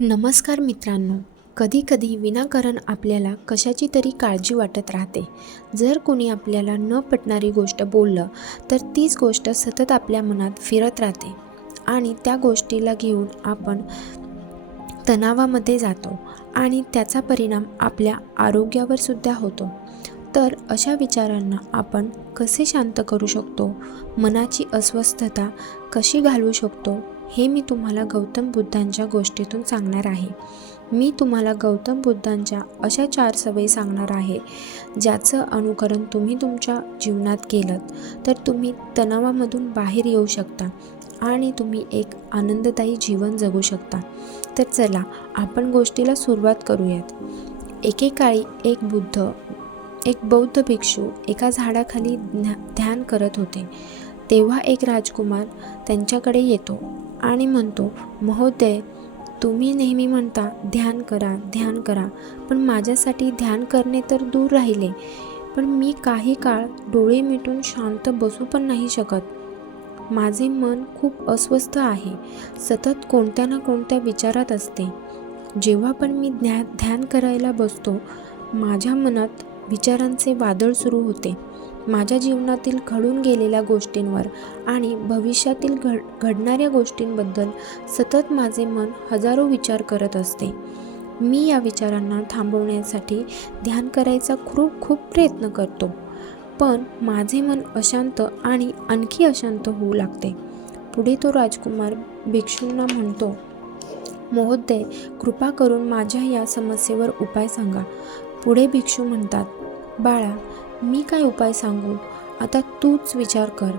नमस्कार मित्रांनो. कधीकधी विनाकारण आपल्याला कशाची तरी काळजी वाटत राहते. जर कोणी आपल्याला न पटणारी गोष्ट बोललं तर तीच गोष्ट सतत आपल्या मनात फिरत राहते आणि त्या गोष्टीला घेऊन आपण तणावामध्ये जातो आणि त्याचा परिणाम आपल्या आरोग्यावर सुद्धा होतो. तर अशा विचारांना आपण कसे शांत करू शकतो, मनाची अस्वस्थता कशी घालवू शकतो, हे मी तुम्हाला गौतम बुद्धांच्या गोष्टीतून सांगणार आहे. मी तुम्हाला गौतम बुद्धांच्या अशा 4 सवयी सांगणार आहे, ज्याचं अनुकरण तुम्ही तुमच्या जीवनात केलं तर तुम्ही तणावामधून बाहेर येऊ शकता आणि तुम्ही एक आनंददायी जीवन जगू शकता. तर चला आपण गोष्टीला सुरुवात करूयात. एकेकाळी एक बौद्ध भिक्षू एका झाडाखाली ध्यान करत होते. तेव्हा एक राजकुमार त्यांच्याकडे येतो आणि म्हणतो, महोदय, तुम्ही नेहमी म्हणता ध्यान करा ध्यान करा, पण माझ्यासाठी ध्यान करणे तर दूर राहिले. पण मी काही काळ डोळे मिटून शांत बसू पण नाही शकत. माझे मन खूप अस्वस्थ आहे, सतत कोणत्या ना कोणत्या विचारात असते. जेव्हा पण मी ध्यान करायला बसतो, माझ्या मनात विचारांचे वादळ सुरू होते. माझ्या जीवनातील घडून गेलेल्या गोष्टींवर आणि भविष्यातील घडणाऱ्या गोष्टींबद्दल सतत माझे मन हजारो विचार करत असते. मी या विचारांना थांबवण्यासाठी ध्यान करायचा खूप प्रयत्न करतो, पण माझे मन अशांत आणि आणखी अशांत होऊ लागते. पुढे तो राजकुमार भिक्षूंना म्हणतो, महोदय, कृपा करून माझ्या या समस्येवर उपाय सांगा. पुढे भिक्षू म्हणतात, बाळा, मी काय उपाय सांगू? आता तूच विचार कर.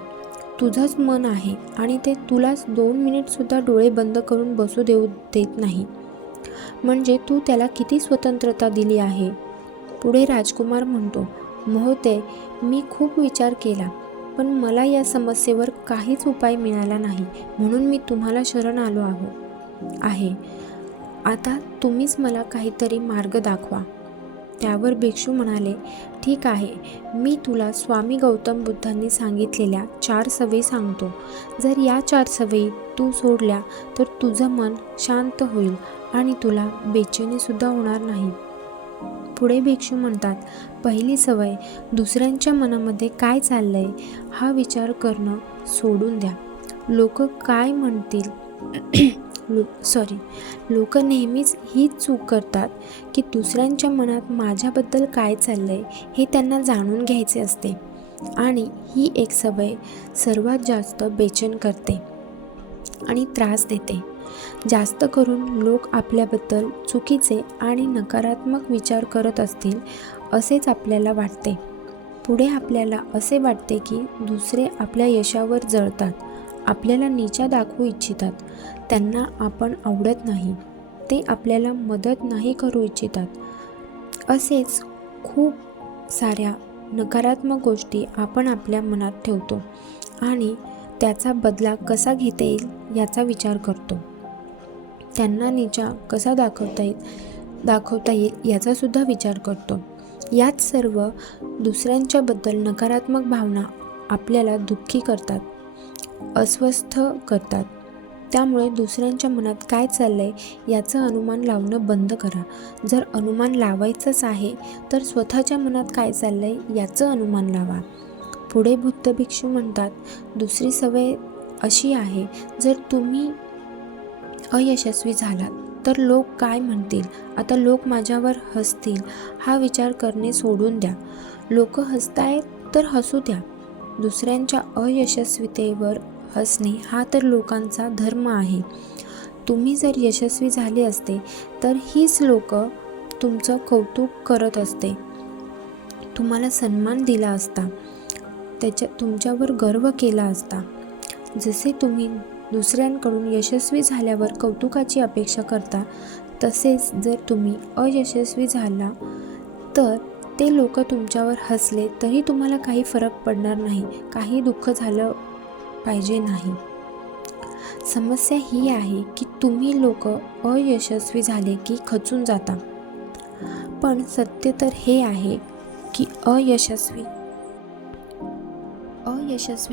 तुझंच मन आहे आणि ते तुलाच 2 मिनिटसुद्धा डोळे बंद करून बसू देत नाही. म्हणजे तू त्याला किती स्वतंत्रता दिली आहे. पुढे राजकुमार म्हणतो, महोदय, मी खूप विचार केला, पण मला या समस्येवर काहीच उपाय मिळाला नाही, म्हणून मी तुम्हाला शरण आलो आहे. आता तुम्हीच मला काहीतरी मार्ग दाखवा. त्यावर भिक्षू म्हणाले, ठीक आहे, मी तुला स्वामी गौतम बुद्धांनी सांगितलेल्या 4 सवयी सांगतो. जर या 4 सवयी तू सोडल्या तर तुझं मन शांत होईल आणि तुला बेचैनीसुद्धा होणार नाही. पुढे भिक्षू म्हणतात, पहिली सवय, दुसऱ्यांच्या मनामध्ये काय चाललंय हा विचार करणं सोडून द्या. लोक काय म्हणतील लोक नेहमीच हीच चूक करतात की दुसऱ्यांच्या मनात माझ्याबद्दल काय चाललंय हे त्यांना जाणून घ्यायचे असते, आणि ही एक सवय सर्वात जास्त बेचैन करते आणि त्रास देते. जास्त करून लोक आपल्याबद्दल चुकीचे आणि नकारात्मक विचार करत असतील असेच आपल्याला वाटते. पुढे आपल्याला असे वाटते की दुसरे आपल्या यशावर जळतात, आपल्याला नीचा दाखवू इच्छितात, त्यांना आपण आवडत नाही, ते आपल्याला मदत नाही करू इच्छितात. असेच खूप साऱ्या नकारात्मक गोष्टी आपण आपल्या मनात ठेवतो आणि त्याचा बदला कसा घेता येईल याचा विचार करतो. त्यांना नीचा कसा दाखवता येईल याचासुद्धा विचार करतो. यात सर्व दुसऱ्यांच्याबद्दल नकारात्मक भावना आपल्याला दुःखी करतात, अस्वस्थ करतात. त्यामुळे दुसऱ्यांच्या मनात काय चाललंय याचं अनुमान लावणं बंद करा. जर अनुमान लावायचंच आहे तर स्वतःच्या मनात काय चाललंय याचं अनुमान लावा. पुढे बुद्ध भिक्षू म्हणतात, दुसरी सवय अशी आहे, जर तुम्ही अयशस्वी झालात तर लोक काय म्हणतील, आता लोक माझ्यावर हसतील हा विचार करणे सोडून द्या. लोक हसतायत तर हसू द्या. दुसऱ्यांच्या अयशस्वीतेवर हसणे हा तर लोकांचा धर्म आहे. तुम्ही जर यशस्वी झाले असते तर हीच लोक तुमचं कौतुक करत असते, तुम्हाला सन्मान दिला असता, तुमच्यावर गर्व केला असता. जसे तुम्ही दुसऱ्यांकडून यशस्वी झाल्यावर कौतुकाची अपेक्षा करता, तसेच जर तुम्ही अयशस्वी झाला तर ते लोक तुमच्यावर हसले तरी तुम्हाला काही फरक पडणार नाही, काही दुःख झालं पाहिजे नाही. समस्या ही आहे की तुम्ही लोक अयशस्वी झाले की खचून जाता, पण सत्य तर हे आहे की अयशस्वी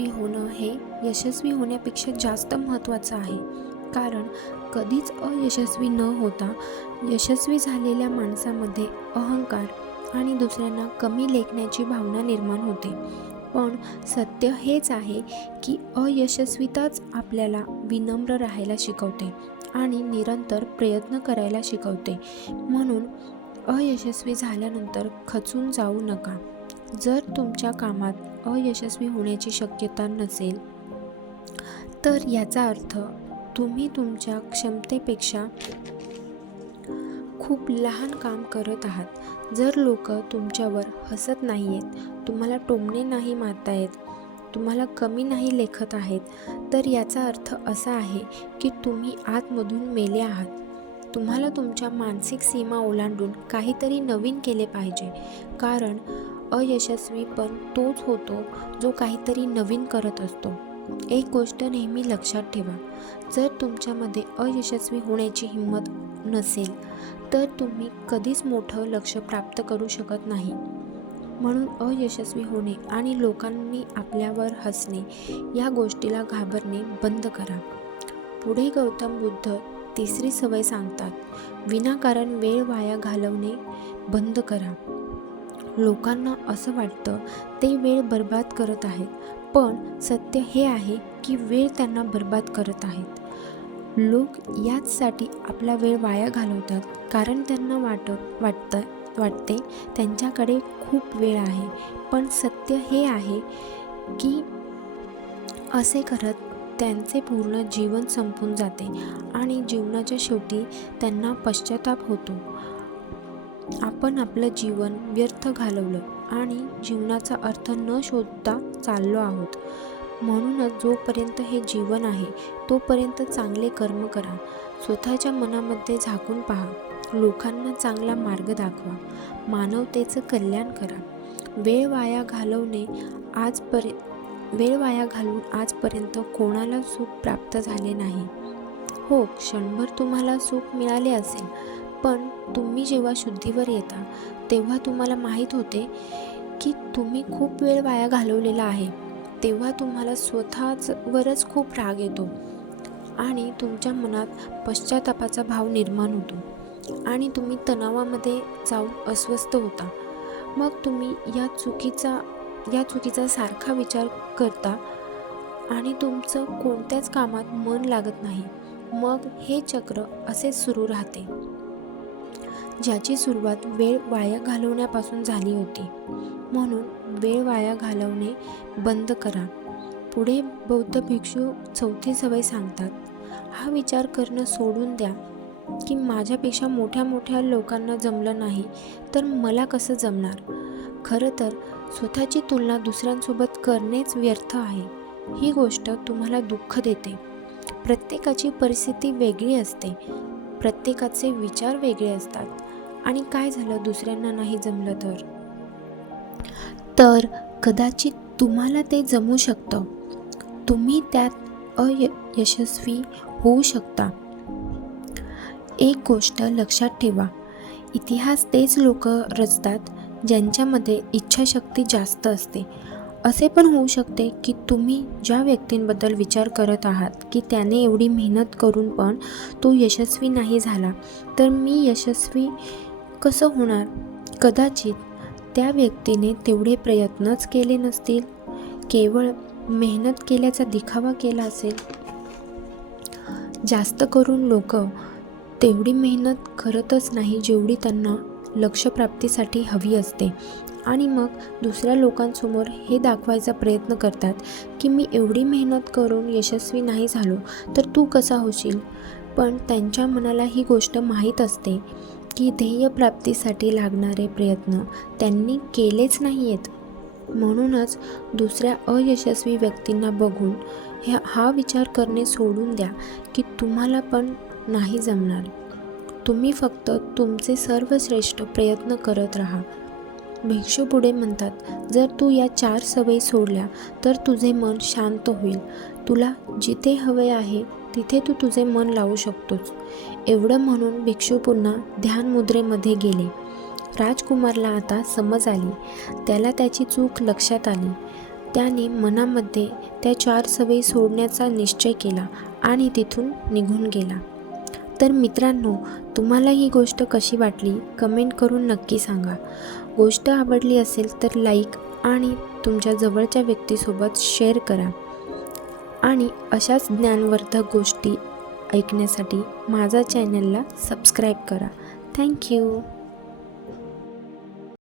होणं हे यशस्वी होण्यापेक्षा जास्त महत्त्वाचं आहे. कारण कधीच अयशस्वी न होता यशस्वी झालेल्या माणसामध्ये अहंकार आणि दुसऱ्यांना कमी लेखण्याची भावना निर्माण होते. पण सत्य हेच आहे की अयशस्वीताच आपल्याला विनम्र राहायला शिकवते आणि निरंतर प्रयत्न करायला शिकवते. म्हणून अयशस्वी झाल्यानंतर खचून जाऊ नका. जर तुमच्या कामात अयशस्वी होण्याची शक्यता नसेल तर याचा अर्थ तुम्ही तुमच्या क्षमतेपेक्षा खूप लहान काम करत आहात. जर लोक तुमच्यावर हसत नाही आहेत, तुम्हाला टोमणे नाही मारतायत, तुम्हाला कमी नाही लेखत आहेत, तर याचा अर्थ असा आहे की तुम्ही आतमधून मेले आहात. तुम्हाला तुमच्या मानसिक सीमा ओलांडून काहीतरी नवीन केले पाहिजे. कारण अयशस्वी पण तोच होतो जो काहीतरी नवीन करत असतो. एक गोष्ट नेहमी लक्षात ठेवा, जर तुमच्यामध्ये अयशस्वी होण्याची हिंमत नसेल तर तुम्ही कधीच मोठं लक्ष्य प्राप्त करू शकत नाही. म्हणून अयशस्वी होणे आणि लोकांनी आपल्यावर हसणे या गोष्टीला घाबरणे बंद करा. पुढे गौतम बुद्ध तिसरी सवय सांगतात, विनाकारण वेळ वाया घालवणे बंद करा. लोकांना असं वाटतं ते वेळ बर्बाद करत आहेत, पण सत्य हे आहे की वेळ त्यांना बर्बाद करत आहेत. लोक याचसाठी आपला वेळ वाया घालवतात कारण त्यांना वाटते त्यांच्याकडे खूप वेळ आहे. पण सत्य हे आहे की असे करत त्यांचे पूर्ण जीवन संपून जाते आणि जीवनाच्या शेवटी त्यांना पश्चाताप होतो. आपण आपलं जीवन व्यर्थ घालवलं आणि जीवनाचा अर्थ न शोधता चाललो आहोत. म्हणूनच जोपर्यंत हे जीवन आहे तोपर्यंत चांगले कर्म करा. स्वतःच्या मनामध्ये झाकून पहा. लोकांना चांगला मार्ग दाखवा. मानवतेचं कल्याण करा. वेळ वाया घालून आजपर्यंत कोणाला सुख प्राप्त झाले नाही. हो, क्षणभर तुम्हाला सुख मिळाले असेल, पण तुम्ही जेव्हा शुद्धीवर येता तेव्हा तुम्हाला माहीत होते की तुम्ही खूप वेळ वाया घालवलेला आहे. तेव्हा तुम्हाला स्वतःवरच खूप राग येतो आणि तुमच्या मनात पश्चातापाचा भाव निर्माण होतो आणि तुम्ही तणावामध्ये जाऊन अस्वस्थ होता. मग तुम्ही या चुकीचा सारखा विचार करता आणि तुमचं कोणत्याच कामात मन लागत नाही. मग हे चक्र असेच सुरू राहते, ज्याची सुरुवात वेळ वाया घालवण्यापासून झाली होती. म्हणून वेळ वाया घालवणे बंद करा. पुढे बौद्ध भिक्षू चौथी सवय सांगतात, हा विचार करणं सोडून द्या की माझ्यापेक्षा मोठ्या लोकांना जमलं नाही तर मला कसं जमणार. खरं तर स्वतःची तुलना दुसऱ्यांसोबत करणेच व्यर्थ आहे. ही गोष्ट तुम्हाला दुःख देते. प्रत्येकाची परिस्थिती वेगळी असते, प्रत्येकाचे विचार वेगळे असतात आणि काय झालं दुसऱ्यांना नाही जमलं तर कदाचित तुम्हाला ते जमू शकतं. तुम्ही त्यात अयशस्वी होऊ शकता. एक गोष्ट लक्षात ठेवा, इतिहास तेच लोक रचतात ज्यांच्यामध्ये इच्छाशक्ती जास्त असते. असे पण होऊ शकते की तुम्ही ज्या व्यक्तींबद्दल विचार करत आहात की त्याने एवढी मेहनत करून पण तो यशस्वी नाही झाला, तर मी यशस्वी कसं होणार. कदाचित त्या व्यक्तीने तेवढे प्रयत्नच केले नसतील, केवळ मेहनत केल्याचा दिखावा केला असेल. जास्त करून लोक तेवढी मेहनत करतच नाही जेवढी त्यांना लक्ष्यप्राप्तीसाठी हवी असते आणि मग दुसऱ्या लोकांसमोर हे दाखवायचा प्रयत्न करतात की मी एवढी मेहनत करून यशस्वी नाही झालो तर तू कसा होशील. पण त्यांच्या मनाला ही गोष्ट माहीत असते की ध्येयप्राप्तीसाठी लागणारे प्रयत्न त्यांनी केलेच नाही आहेत. म्हणूनच दुसऱ्या अयशस्वी व्यक्तींना बघून हा विचार करणे सोडून द्या की तुम्हाला पण नाही जमणार. तुम्ही फक्त तुमचे सर्वश्रेष्ठ प्रयत्न करत राहा. भिक्षू पुढे म्हणतात, जर तू या 4 सवयी सोडल्या तर तुझे मन शांत होईल. तुला जिथे हवे आहे तिथे तू तुझे मन लावू शकतोस. एवढं म्हणून भिक्षू पुन्हा ध्यान मुद्रेमध्ये गेले. राजकुमारला आता समज आली. त्याला त्याची चूक लक्षात आली. त्याने मनामध्ये त्या 4 सवयी सोडण्याचा निश्चय केला आणि तिथून निघून गेला. तर मित्रांनो, तुम्हाला ही गोष्ट कशी वाटली कमेंट करून नक्की सांगा. गोष्ट आवडली असेल तर लाईक आणि तुमच्या जवळच्या व्यक्तीसोबत शेअर करा. आणि अशाच ज्ञानवर्धक गोष्टी ऐकण्यासाठी माझ्या चॅनलला सबस्क्राईब करा. थँक्यू.